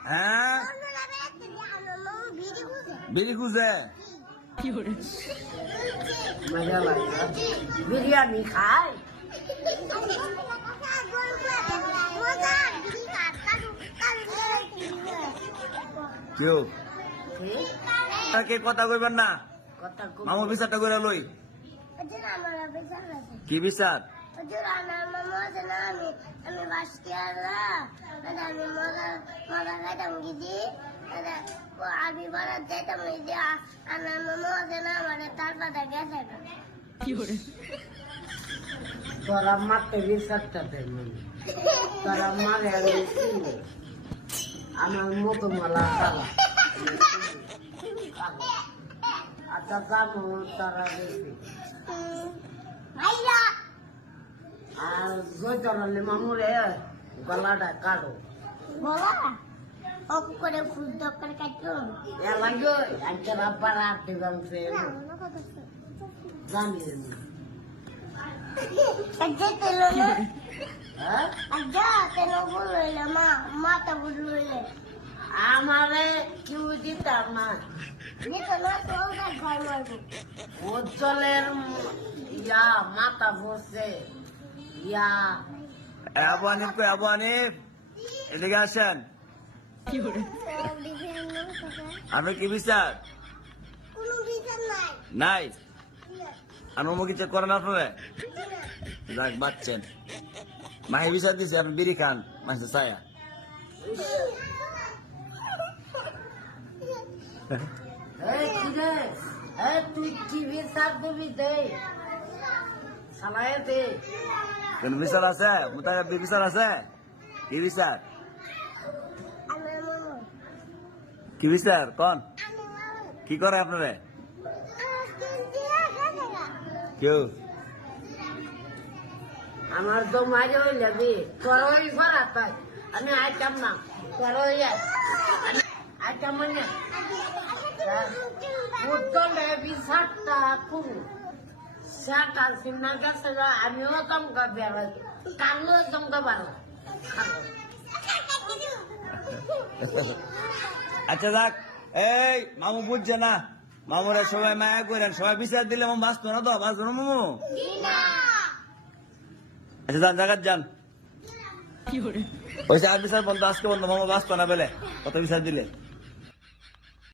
হ্যাঁ বিড়ি খুঁজে বিরিয়ানি খায় কেউ কে কথা কইবেন না মামু বিচারটা করে লই কি বিচার আমি বাসকে আমি মজা খাইতাম গিয়েছি আমি বাড়ার যাইতাম আমার মজা না মানে তার পাতা গেছে তোরা মারতে বিচারটা দেন তোরা মারে আমি চিনি আমার মতো মালা কালা আচ্ছা জানো তারা দেখি আর জয়তরালে মামুরে গলাটা কাটো বলা অক করে খুব দরকার কাটতো এ লাগে আজকে আব্বার হাত দিলাম সে জানি না হ্যাঁ আমারে কেউ দিতাম না উজ্জ্বলের ইয়া মাথা বসে ইয়া আবু হানিফ কই আবু হানিফ এদিকে আসেন আপনি কি বিচার নাই আমার মুখে চেক করেন আপনারা যাক বাচ্চেন মাহি বিচার দিছে আপনি বিড়ি খান মাসে ছায়া তুই কি বিচার দিবি দে সালায় দে কোন বিচার আছে মোতাবেক বিচার আছে কি বিচার কি বিচার কোন কি করে আপনারা কেউ আমার তো মাঝে হইলে বি তোর ওই ফরা তাই আমি আইতাম না তোর ওই আইতাম মানে উত্তরে বিচারটা খুব সাটা সিন্নার কাছে আমিও চমকা বেড়াই কালো চমকা বাড়ো আচ্ছা যাক এই মামু বুঝছে না মামুরা সবাই মায়া করেন সবাই বিচার দিলে মামু বাঁচতো না তো বাঁচবো না মামু আচ্ছা যান জায়গার যান ওই আর বিচার বন্ধ আজকে বন্ধ মামু বাঁচতো না বেলে কত বিচার দিলে